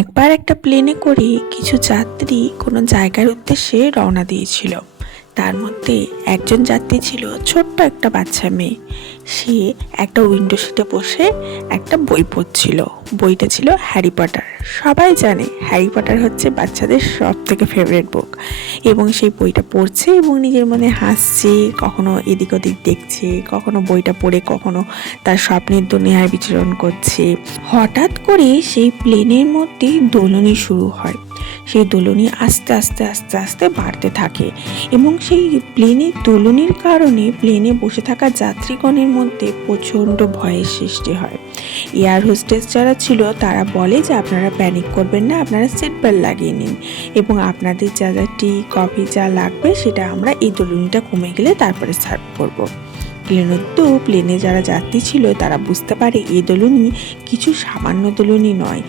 একবার একটা প্লেনে করে কিছু যাত্রী কোনো জায়গার উদ্দেশ্যে রওনা দিয়েছিল। তার মধ্যে একজন যাত্রী ছিল ছোট্ট একটা বাচ্চা মেয়ে। সে একটা উইন্ডো সিটে বসে একটা বই পড়ছিল। বইটা ছিল হ্যারি পটার। সবাই জানে হ্যারি পটার হচ্ছে বাচ্চাদের সব থেকে ফেভারিট বুক, এবং সেই বইটা পড়ছে এবং নিজের মনে হাসছে, কখনো এদিক ওদিক দেখছে, কখনো বইটা পড়ে কখনো তার স্বপ্নের দুনিয়ায় বিচরণ করছে। হঠাৎ করে সেই প্লেনের মধ্যে দোলনি শুরু হয়। সেই দোলনি আস্তে আস্তে আস্তে আস্তে বাড়তে থাকে এবং সেই প্লেনের দোলনির কারণে প্লেনে বসে থাকা যাত্রীগণের মধ্যে প্রচণ্ড ভয়ের সৃষ্টি হয়। এয়ার হোস্টেস যারা ছিল তারা বলে যে আপনারা প্যানিক করবেন না, আপনারা সিট বেল্ট লাগিয়ে নিন এবং আপনাদের যা যা টি কফি যা লাগবে সেটা আমরা এই দোলনিটা কমে গেলে তারপরে সার্ভ করব। প্লেনে যারা যাত্রী ছিল তারা বুঝতে পারে এই দোলনি কিছু সামান্য দোলনি নয়,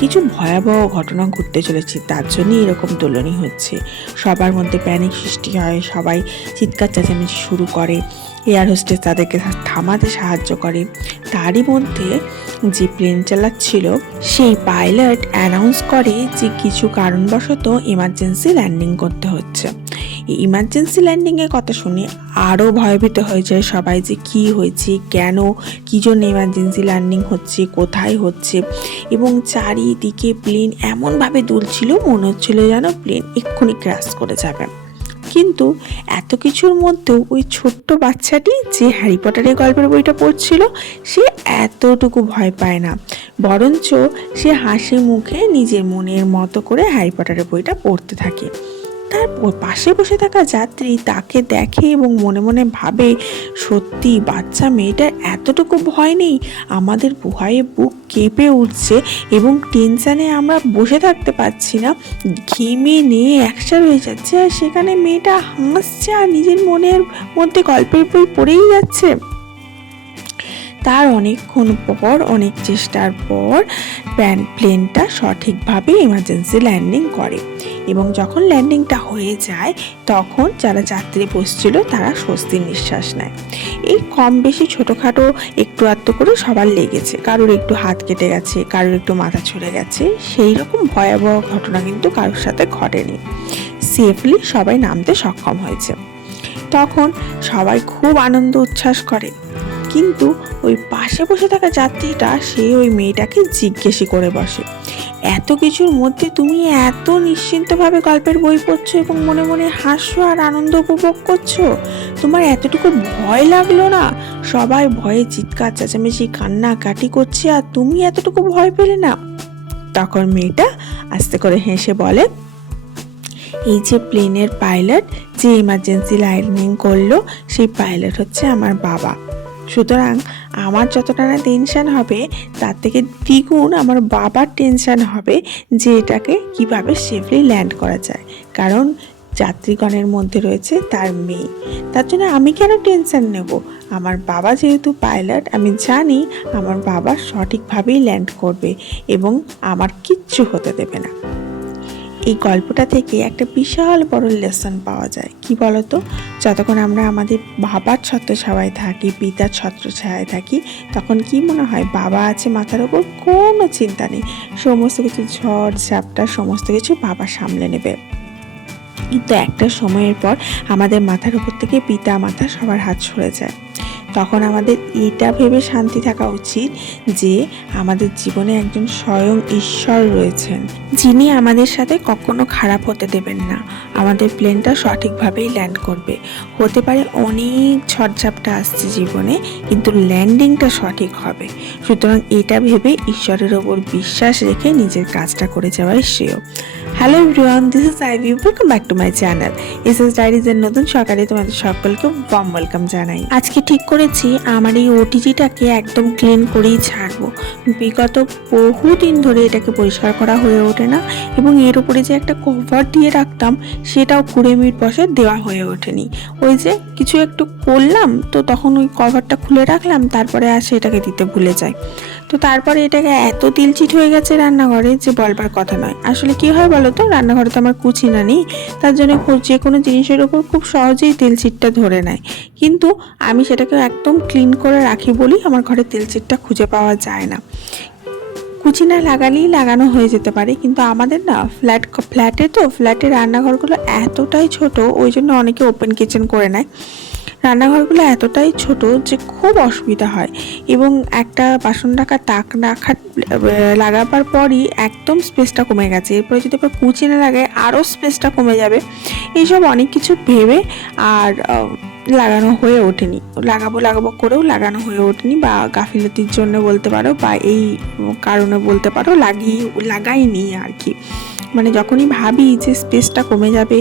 কিছু ভয়াবহ ঘটনা ঘটতে চলেছে, তার জন্য এরকম দোলনি হচ্ছে। সবার মধ্যে প্যানিক সৃষ্টি হয়, সবাই চিৎকার চেঁচামেচি শুরু করে। এয়ার হোস্টেস তাদেরকে থামাতে সাহায্য করে। তারই মধ্যে যে প্লেন চালাচ্ছিল সেই পাইলট অ্যানাউন্স করে যে কিছু কারণবশত ইমার্জেন্সি ল্যান্ডিং করতে হচ্ছে। এই ইমার্জেন্সি ল্যান্ডিংয়ের কথা শুনে আরও ভয়ভীত হয়ে যায় সবাই, যে কি হয়েছে, কেন, কী জন্য ইমার্জেন্সি ল্যান্ডিং হচ্ছে, কোথায় হচ্ছে। এবং চারিদিকে প্লেন এমনভাবে দুলছিল মনে হচ্ছিল যেন প্লেন এক্ষুনি ক্র্যাশ করে যাবে। কিন্তু এত কিছুর মধ্যেও ওই ছোট্ট বাচ্চাটি যে হ্যারি পটারের গল্পের বইটা পড়ছিল সে এতটুকু ভয় পায় না, বরঞ্চ সে হাসি মুখে নিজের মনের মতো করে হ্যারি পটারের বইটা পড়তে থাকে। তার পাশে বসে থাকা যাত্রী তাকে দেখে এবং মনে মনে ভাবে, সত্যি বাচ্চা মেয়েটার এতটুকু ভয় নেই। আমাদের ভয়ে বুক কেঁপে উঠছে এবং টেনশানে আমরা বসে থাকতে পারছি না, ঘেমে নিয়ে একসার হয়ে যাচ্ছে, আর সেখানে মেয়েটা হাসছে আর নিজের মনের মধ্যে গল্পের বই পড়েই যাচ্ছে। তার অনেকক্ষণ পর, অনেক চেষ্টার পর প্লেনটা সঠিকভাবে ইমার্জেন্সি ল্যান্ডিং করে এবং যখন ল্যান্ডিংটা হয়ে যায় তখন যারা যাত্রী বসছিল তারা স্বস্তির নিঃশ্বাস নেয়। এই কম বেশি ছোটোখাটো একটু আধটু করে সবার লেগেছে, কারোর একটু হাত কেটে গেছে, কারোর একটু মাথা ছুঁড়ে গেছে, সেই রকম ভয়াবহ ঘটনা কিন্তু কারোর সাথে ঘটেনি। সেফলি সবাই নামতে সক্ষম হয়েছে। তখন সবাই খুব আনন্দ উচ্ছ্বাস করে, কিন্তু ওই পাশে বসে থাকা যাত্রীটা সে ওই মেয়েটাকে জিজ্ঞেসই করে বসে, এত কিছুর মধ্যে তুমি এত নিশ্চিন্তভাবে গল্পের বই পড়ছো এবং মনে মনে হাসছো আর আনন্দ উপভোগ করছো, তোমার এতটুকু ভয় লাগলো না? সবাই ভয়ে চিৎকার চেঁচামেচি কান্নাকাটি করছে আর তুমি এতটুকু ভয় পেলে না? তখন মেয়েটা আস্তে করে হেসে বলে, এই যে প্লেনের পাইলট যে ইমার্জেন্সি ল্যান্ডিং করলো সেই পাইলট হচ্ছে আমার বাবা। সুতরাং আমার যতটা না টেনশান হবে তার থেকে দ্বিগুণ আমার বাবার টেনশান হবে যে এটাকে কিভাবে সেফলি ল্যান্ড করা যায়, কারণ যাত্রীগণের মধ্যে রয়েছে তার মেয়ে। তার জন্য আমি কেন টেনশান নেব? আমার বাবা যেহেতু পাইলট, আমি জানি আমার বাবা সঠিকভাবেই ল্যান্ড করবে এবং আমার কিচ্ছু হতে দেবে না। এই গল্পটা থেকে একটা বিশাল বড় লেসন পাওয়া যায়। কি বলতো, যতক্ষণ আমরা আমাদের বাবার ছত্রছায়ায় থাকি, পিতার ছত্রছায়ায় থাকি, তখন কি মনে হয় বাবা আছে মাথার উপর, কোনো চিন্তা নেই, সমস্ত কিছু ঝড় ঝাপটা সমস্ত কিছু বাবা সামলে নেবে। কিন্তু একটা সময়ের পর আমাদের মাথার উপর থেকে পিতা মাতা সবার হাত সরে যায়। তখন আমাদের এটা ভেবে শান্তি থাকা উচিত যে আমাদের জীবনে একজন স্বয়ং ঈশ্বর রয়েছেন, যিনি আমাদের সাথে কখনো খারাপ হতে দেবেন না। আমাদের প্লেনটা সঠিকভাবেই ল্যান্ড করবে। হতে পারে অনেক ঝড়ঝাপটা আসছে জীবনে, কিন্তু ল্যান্ডিংটা সঠিক হবে। সুতরাং এটা ভেবে ঈশ্বরের ওপর বিশ্বাস রেখে নিজের কাজটা করে যাওয়াই শ্রেয়। Hello everyone, this is Ivy, welcome back to my channel SS ডায়েরিজের নতুন সকালে তোমাদের সকলকে ওয়ার্ম ওয়েলকাম জানাই। আজকে ঠিক করেছি আমার এই ওটিজিটাকে একদম ক্লিন করেই ছাড়বো। বিগত বহুদিন ধরে এটাকে পরিষ্কার করা হয়ে ওঠে না এবং এর উপরে যে একটা কভার দিয়ে রাখতাম সেটাও 20 মিনিট বসে দেওয়া হয়ে ওঠেনি। ওই যে কিছু একটু করলাম তো তখন ওই কভারটা খুলে রাখলাম, তারপরে আসে এটাকে দিতে ভুলে যাই। তো তারপরে এটাকে এত তিলচিট হয়ে গেছে রান্নাঘরে যে বলবার কথা নয়। আসলে কি হয় বলো তো, রান্নাঘরে তো আমার কুচিনা নেই, তার জন্য যে কোনো জিনিসের উপর খুব সহজেই তেলচিটটা ধরে নেয়, কিন্তু আমি সেটাকে একদম ক্লিন করে রাখি বলেই আমার ঘরে তেলচিটটা খুঁজে পাওয়া যায় না। কুচি না লাগালেই লাগানো হয়ে যেতে পারে, কিন্তু আমাদের না ফ্ল্যাটে রান্নাঘরগুলো এতটাই ছোট, ওই জন্য অনেকে ওপেন কিচেন করে নেয়। রান্নাঘরগুলো এতটাই ছোট যে খুব অসুবিধা হয়, এবং একটা বাসন রাখার তাক রাখার লাগাবার পরই একদম স্পেসটা কমে গেছে। এরপরে যদি আবার কুচি না লাগায় আরও স্পেসটা কমে যাবে। এইসব অনেক কিছু ভেবে আর লাগানো হয়ে ওঠেনি, লাগাবো করেও লাগানো হয়ে ওঠেনি, বা গাফিলতির জন্য বলতে পারো, বা এই কারণে বলতে পারো লাগাইনি আর কি। মানে যখনই ভাবি যে স্পেসটা কমে যাবে,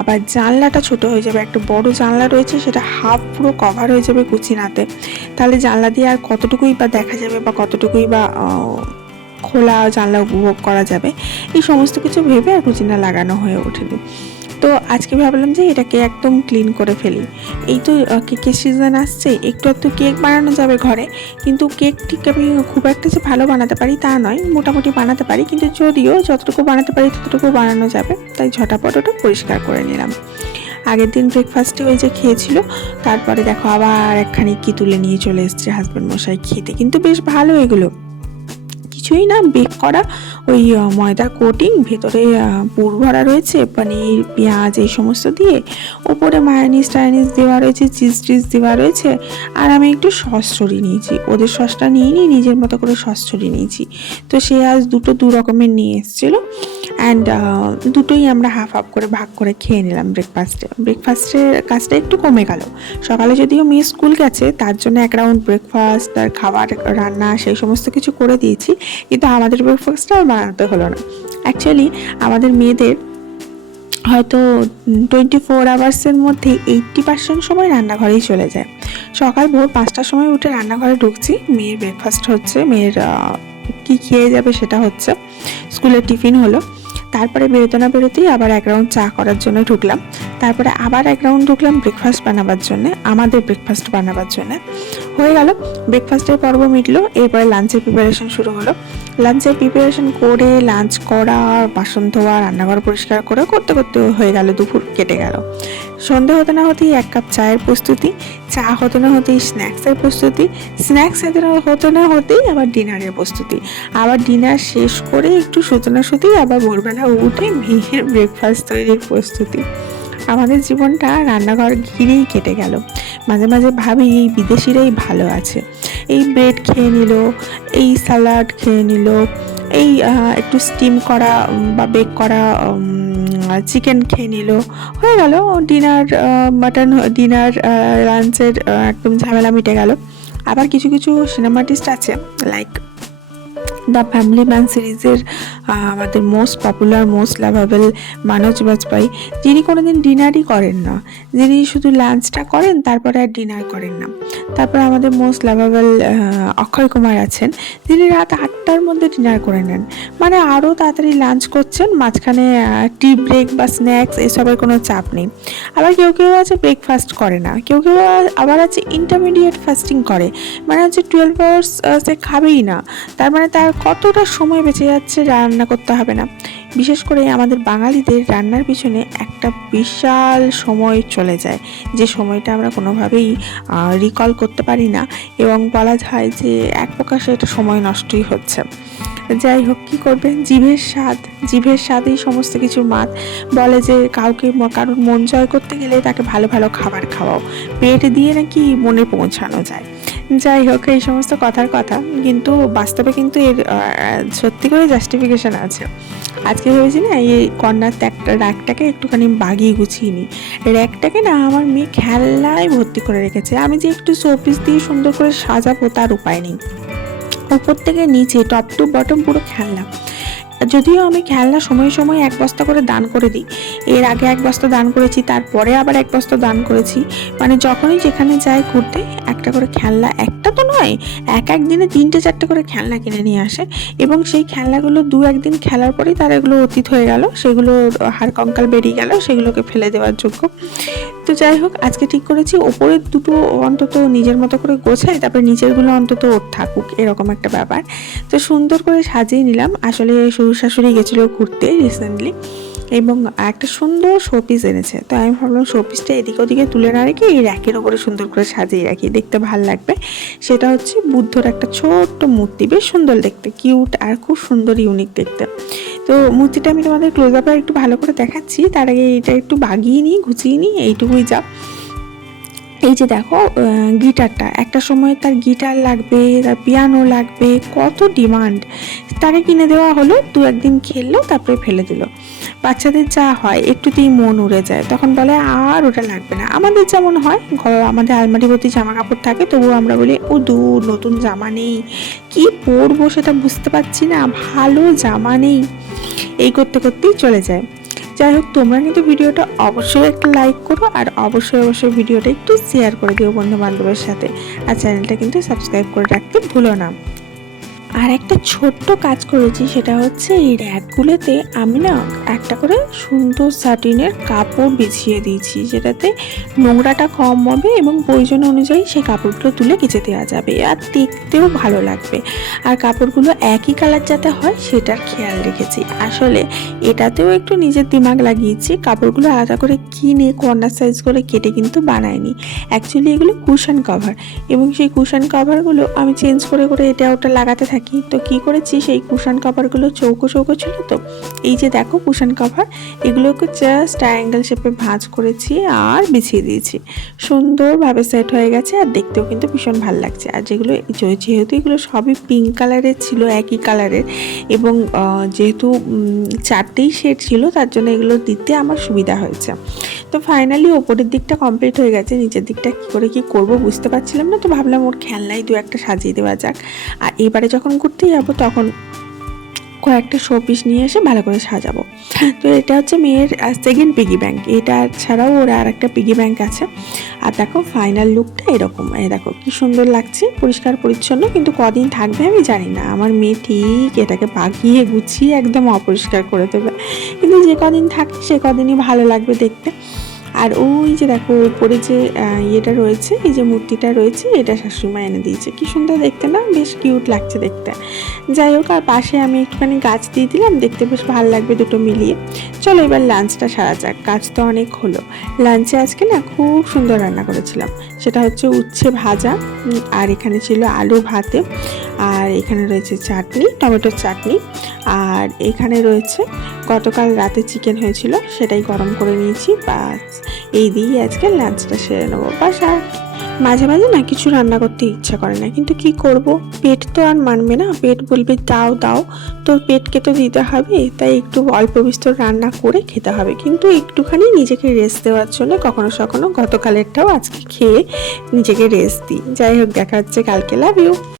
আবার জানলাটা ছোট হয়ে যাবে, একটা বড় জানলা রয়েছে সেটা হাফ পুরো কভার হয়ে যাবে কুচিনাতে, তাহলে জানলা দিয়ে আর কতটুকুই বা দেখা যাবে, বা কতটুকুই বা খোলা জানলা উপভোগ করা যাবে, এই সমস্ত কিছু ভেবে আর কুচিনা লাগানো হয়ে ওঠেনি। তো আজকে ভাবলাম যে এটাকে একদম ক্লিন করে ফেলি। এই তো কেকের সিজন আসছে, একটু কেক বানানো যাবে ঘরে, কিন্তু কেক ঠিক আমি খুব একটা যে ভালো বানাতে পারি তা নয়, মোটামুটি বানাতে পারি, কিন্তু যদিও যতটুকু বানাতে পারি ততটুকু বানানো যাবে, তাই ঝটাপট ওটা পরিষ্কার করে নিলাম। আগের দিন ব্রেকফাস্টে ওই যে খেয়েছিল, তারপরে দেখো আবার একখানি কি তুলে নিয়ে চলে এসছে হাজব্যান্ড মশাই খেতে, কিন্তু বেশ ভালো এগুলো, কিছুই না, বেক করা ওই ময়দার কোটিং, ভেতরে পুর ভরা রয়েছে পনির পেঁয়াজ এই সমস্ত দিয়ে, ওপরে মায়োনিজ টায়োনিজ দেওয়া রয়েছে, চিজ টিজ দেওয়া রয়েছে, আর আমি একটু সস ছড়িয়ে নিয়েছি, ওদের সসটা নিয়ে নিই, নিজের মতো করে সস ছড়িয়ে নিয়েছি। তো সে আজ দু রকমের নিয়ে এসেছিলো, অ্যান্ড দুটোই আমরা হাফ হাফ করে ভাগ করে খেয়ে নিলাম। ব্রেকফাস্টের কাজটা একটু কমে গেল। সকালে যদিও মেয়ে স্কুল গেছে, তার জন্য এক রাউন্ড ব্রেকফাস্ট, তার খাবার রান্না সেই সমস্ত কিছু করে দিয়েছি, কিন্তু আমাদের ব্রেকফাস্টটা আর বানাতে হলো না। অ্যাকচুয়ালি আমাদের মেয়েদের হয়তো 24 আওয়ার্সের মধ্যে 80% সময় রান্নাঘরেই চলে যায়। সকাল ভোর 5টার সময় উঠে রান্নাঘরে ঢুকছি, মেয়ের ব্রেকফাস্ট হচ্ছে, মেয়ের কি খেয়ে যাবে সেটা হচ্ছে, স্কুলের টিফিন হলো, তারপরে বেরোতেই আবার এক রাউন্ড চা করার জন্য ঢুকলাম, তারপরে আবার এক রাউন্ড ঢুকলাম ব্রেকফাস্ট বানাবার জন্য, আমাদের ব্রেকফাস্ট বানাবার জন্য। হয়ে গেল, ব্রেকফাস্টের পর্ব মিটলো, এরপরে লাঞ্চের প্রিপারেশন শুরু হলো। লাঞ্চের প্রিপারেশন করে লাঞ্চ করা, বাসন ধোয়া, রান্নাঘর পরিষ্কার করে করতে করতে হয়ে গেল, দুপুর কেটে গেল। সন্ধে হতে না হতেই 1 কাপ চায়ের প্রস্তুতি, চা হতে না হতেই স্ন্যাক্সের প্রস্তুতি, স্ন্যাক্স হতে না হতেই আবার ডিনারের প্রস্তুতি, আবার ডিনার শেষ করে একটু সুতোই আবার ভোরবেলা উঠে মেয়ের ব্রেকফাস্ট তৈরির প্রস্তুতি। আমাদের জীবনটা রান্নাঘর ঘিরেই কেটে গেল। মাঝে মাঝে ভাবি এই বিদেশিরাই ভালো আছে, এই ব্রেড খেয়ে নিল, এই স্যালাড খেয়ে নিল, এই একটু স্টিম করা বা বেক করা চিকেন খেয়ে নিল, হয়ে গেল ডিনার, ডিনার লাঞ্চের একদম ঝামেলা মিটে গেল। আবার কিছু সিনেমা আর্টিস্ট আছে, লাইক দ্য ফ্যামিলি ম্যান সিরিজের আমাদের most popular, most lovable Manoj Bajpai, যিনি কোনোদিন ডিনারই করেন না, যিনি শুধু লাঞ্চটা করেন তারপরে আর ডিনার করেন না। তারপরে আমাদের মোস্ট লাভাবেল অক্ষয় কুমার আছেন, যিনি রাত 8টার মধ্যে ডিনার করে নেন, মানে আরও তাড়াতাড়ি লাঞ্চ করছেন, মাঝখানে টি ব্রেক বা স্ন্যাক্স এসবের কোনো চাপ নেই। আবার কেউ আছে ব্রেকফাস্ট করে না, কেউ আবার আছে ইন্টারমিডিয়েট ফাস্টিং করে, মানে হচ্ছে 12 আওয়ার্স সে খাবেই না, তার মানে তার কতটা সময় বেঁচে যাচ্ছে, রান্না করতে হবে না। বিশেষ করে আমাদের বাঙালিদের রান্নার পিছনে একটা বিশাল সময় চলে যায়, যে সময়টা আমরা কোনোভাবেই রিকল করতে পারি না, এবং বলা যায় যে এক প্রকার সেটা সময় নষ্টই হচ্ছে। যাই হোক, কী করবে, জিভের স্বাদেই সমস্ত কিছুর মাত। বলে যে কারোর মন জয় করতে গেলে তাকে ভালো ভালো খাবার খাওয়াও, পেট দিয়ে নাকি মনে পৌঁছানো যায়। যাই হোক, এই সমস্ত কথার কথা, কিন্তু বাস্তবে কিন্তু এর সত্যি করে জাস্টিফিকেশান আছে। আজকে ভেবেছি না, এই কর্নার র্যাকটাকে একটুখানি বাগিয়ে গুছিয়ে নিই। র্যাকটাকে না আমার মেয়ে খেলনায় ভর্তি করে রেখেছে, আমি যে একটু শোপিস দিয়ে সুন্দর করে সাজাবো তার উপায় নেই। উপর থেকে নিচে টপ টু বটম পুরো খেলনা। যদিও আমি খেলনা সময় 1 বস্তা করে দান করে দিই, এর আগে 1 বস্তা দান করেছি, তারপরে আবার 1 বস্তা দান করেছি, মানে যখনই যেখানে যাই ঘুরতে একটা করে খেলনা, একটা তো নয়, এক দিনে 3-4টে করে খেলনা কিনে নিয়ে আসে, এবং সেই খেলনাগুলো 2-1 দিন খেলার পরেই তার এগুলো অতীত হয়ে গেল, সেগুলো হাড় কঙ্কাল বেরিয়ে গেল, সেগুলোকে ফেলে দেওয়ার যোগ্য। তো যাই হোক, আজকে ঠিক করেছি ওপরের দুটো অন্তত নিজের মতো করে গোছাই, তারপরে নিচেরগুলো অন্তত ওর থাকুক, এরকম একটা ব্যাপার। তো সুন্দর করে সাজিয়ে নিলাম। আসলে শ্বশুর শাশুড়ি গেছিলো ঘুরতে রিসেন্টলি, এবং একটা সুন্দর শোপিস এনেছে। তো আমি ভাবলাম শোপিসটা এদিকে ওদিকে তুলে না রেখে এই র্যাকের ওপরে সুন্দর করে সাজিয়ে রাখি, দেখতে ভালো লাগবে। সেটা হচ্ছে বুদ্ধর একটা ছোট্ট মূর্তি, বেশ সুন্দর দেখতে, কিউট আর খুব সুন্দর ইউনিক দেখতে। তো মূর্তিটা আমি তোমাদের ক্লোজ আপে একটু ভালো করে দেখাচ্ছি, তার আগে এটা একটু বাগিয়ে নিই, ঘুচিয়ে নিই, এইটুকুই যা। এই যে দেখো গিটারটা, একটা সময় তার গিটার লাগবে, তার পিয়ানো লাগবে, কত ডিমান্ড। তাকে কিনে দেওয়া হলো, 2-1 দিন খেললো, তারপরে ফেলে দিল। বাচ্চাদের যা হয় একটুতেই মন উড়ে যায়, তখন বলে আর ওটা লাগবে না। আমাদের যেমন হয়, আমাদের আলমারি ভর্তি জামা কাপড় থাকে, তবুও আমরা বলি ও দূর, নতুন জামা নেই, কি পরবো সেটা বুঝতে পারছি না, ভালো জামা নেই, এই করতে করতেই চলে যায়। যাই হোক, তোমরা কিন্তু ভিডিওটা অবশ্যই একটা লাইক করো, আর অবশ্যই ভিডিওটা একটু শেয়ার করে দিও বন্ধু বান্ধবের সাথে, আর চ্যানেলটা কিন্তু সাবস্ক্রাইব করে রাখতে ভুলো না। আর একটা ছোট্ট কাজ করেছি, সেটা হচ্ছে এই র্যাকগুলোতে আমি না একটা করে সুন্দর সাটিনের কাপড় বিছিয়ে দিয়েছি, যেটাতে নোংরাটা কম হবে এবং প্রয়োজন অনুযায়ী সেই কাপড়গুলো তুলে কেচে দেওয়া যাবে, আর দেখতেও ভালো লাগবে। আর কাপড়গুলো একই কালার যাতে হয় সেটার খেয়াল রেখেছি। আসলে এটাতেও একটু নিজের দিমাগ লাগিয়েছি, কাপড়গুলো আলাদা করে কিনে কর্নার সাইজ করে কেটে কিন্তু বানাইনি। অ্যাকচুয়ালি এগুলো কুশন কভার, এবং সেই কুশন কভারগুলো আমি চেঞ্জ করে করে এটা ওটা লাগাতে থাকি। তো কি করেছি, সেই কুশন কভারগুলো চৌকো চৌকো ছিল, তো এই যে দেখো কুশন কভার, এগুলোকে জাস্ট ট্রায়াঙ্গেল শেপে ভাঁজ করেছি আর বিছিয়ে দিয়েছি, সুন্দরভাবে সেট হয়ে গেছে, আর দেখতেও কিন্তু ভীষণ ভালো লাগছে। আর যেগুলো যেহেতু এগুলো সবই পিঙ্ক কালারের ছিল, একই কালারের, এবং যেহেতু 4টেই শেড ছিল, তার জন্য এগুলো দিতে আমার সুবিধা হয়েছে। তো ফাইনালি ওপরের দিকটা কমপ্লিট হয়ে গেছে, নিচের দিকটা কী করে কী করবো বুঝতে পারছিলাম না, তো ভাবলাম ওর খেলনায় 2-1টা সাজিয়ে দেওয়া যাক। আর এবারে যখন ঘুরতে যাবো তখন কয়েকটা শো পিস নিয়ে এসে ভালো করে সাজাবো। তো এটা হচ্ছে মেয়ের সেকেন্ড পিগি ব্যাংক, এটা ছাড়াও ওর আর একটা পিগি ব্যাংক আছে। আর দেখো ফাইনাল লুকটা এরকম, এই দেখো কি সুন্দর লাগছে, পরিষ্কার পরিচ্ছন্ন, কিন্তু কদিন থাকবে আমি জানি না। আমার মেয়ে ঠিক এটাকে বাগিয়ে গুছিয়ে একদম অপরিষ্কার করে দেবে, কিন্তু যে কদিন থাকে সে কদিনই ভালো লাগবে দেখতে। আর ওই যে দেখো উপরে যে ইয়েটা রয়েছে, এই যে মূর্তিটা রয়েছে, এটা শাশুড়িমা এনে দিয়েছে, কি সুন্দর দেখতে না, বেশ কিউট লাগছে দেখতে। যাই হোক, আর পাশে আমি একটুখানি গাছ দিয়ে দিলাম, দেখতে বেশ ভালো লাগবে দুটো মিলিয়ে। চলো এবার লাঞ্চটা সারা যাক, কাজ তো অনেক হলো। লাঞ্চে আজকে না খুব সুন্দর রান্না করেছিলাম, সেটা হচ্ছে উচ্ছে ভাজা, আর এখানে ছিল আলু ভাতে, আর এখানে রয়েছে চাটনি, টমেটোর চাটনি, আর এখানে রয়েছে গতকাল রাতে চিকেন হয়েছিল, সেটাই গরম করে নিয়েছি। বাস এই দিয়েই আজকে লাঞ্চটা সেরে নেবো। বাস আর মাঝে মাঝে না কিছু রান্না করতে ইচ্ছা করে না, কিন্তু কি করব, পেট তো আর মানবে না, পেট বলবে দাও দাও, তো পেটকে তো দিতে হবে, তাই একটু অল্প বিস্তর রান্না করে খেতে হবে, কিন্তু একটুখানি নিজেকে রেস্ট দেওয়ার জন্য কখনো কখনো গতকালেরটাও আজকে খেয়ে নিজেকে রেস্ট দিই। যাই হোক, দেখা হচ্ছে কালকে। Love you.